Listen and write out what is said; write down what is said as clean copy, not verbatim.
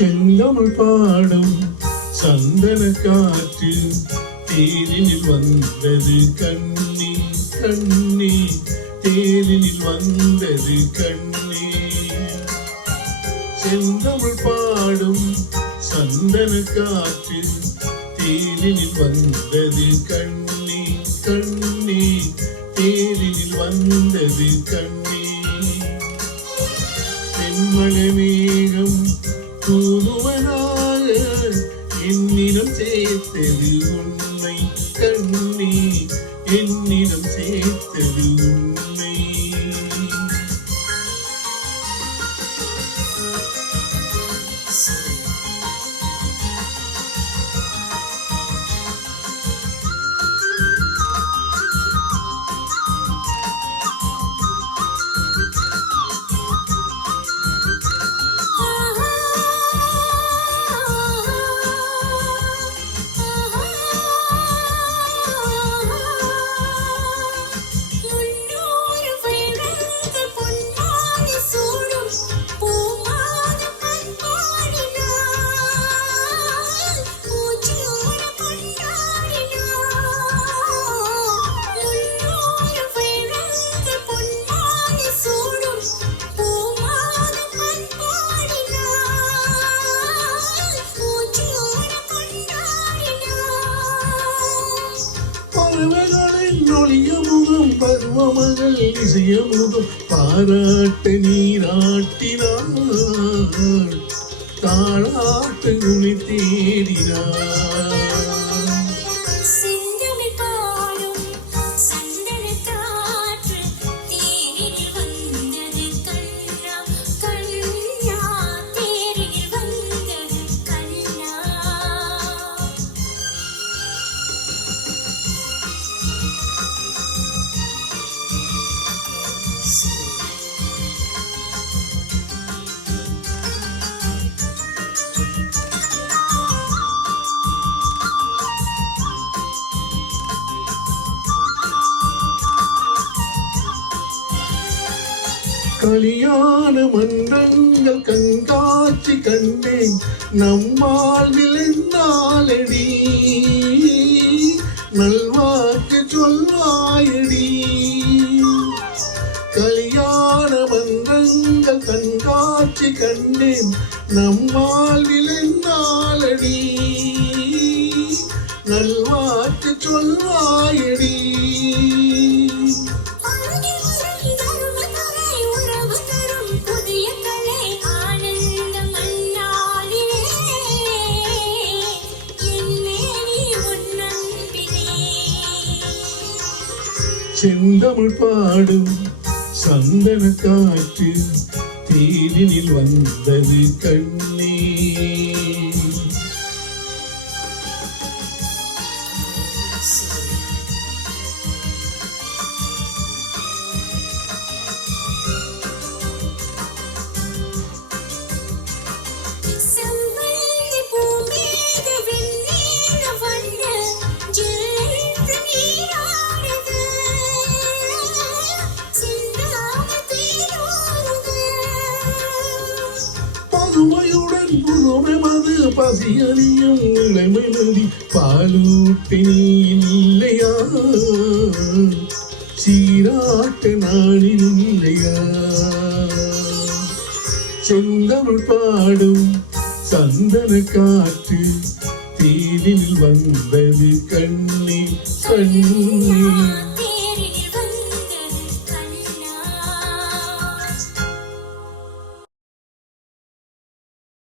செந்தமிழ் பாடும் சந்தன காற்று தேரினில் வந்தது கண்ணி கண்ணி தேரினில் வந்தது கண்ணி. செந்தமிழ் பாடும் சந்தன காற்று தேரினில் வந்தது கண்ணி கண்ணி தேரினில் வந்தது கண்ணி. தென்மணமேகம் தூதுவனாக என்னிடம் சேர்த்தது உன்னை கண்ணி என்னிடம் சேர்த்தது உன்னை. ஒளியமுகம் பருவமகள் இசையமுகம் பாராட்ட நீராட்டினார் தாளாட்டு உனி தேடினார். கலியாண மன்றங்கள் கண்காட்சி கண்டேன் நம்மால் விளைந்தாலடி நல்வாக்கு சொல்வாயடி. கலியாண மன்றங்கள் கண்காட்சி கண்டேன் நம்மால் விளைந்தாலடி நல்வாக்கு சொல்வாயடி. செந்தமிழ் பாடும் சந்தன காற்று தேரினில் வந்தது கண்ணே. பதுமையுடன் புதுமைமது பசியறியும் இளமை நதி பாலூட்டி நீ இல்லையா சீராட்ட நாளில் இல்லையா. செந்தமிழ் பாடும் சந்தன காற்று தேரில் வந்தது கண்ணி கண்ணி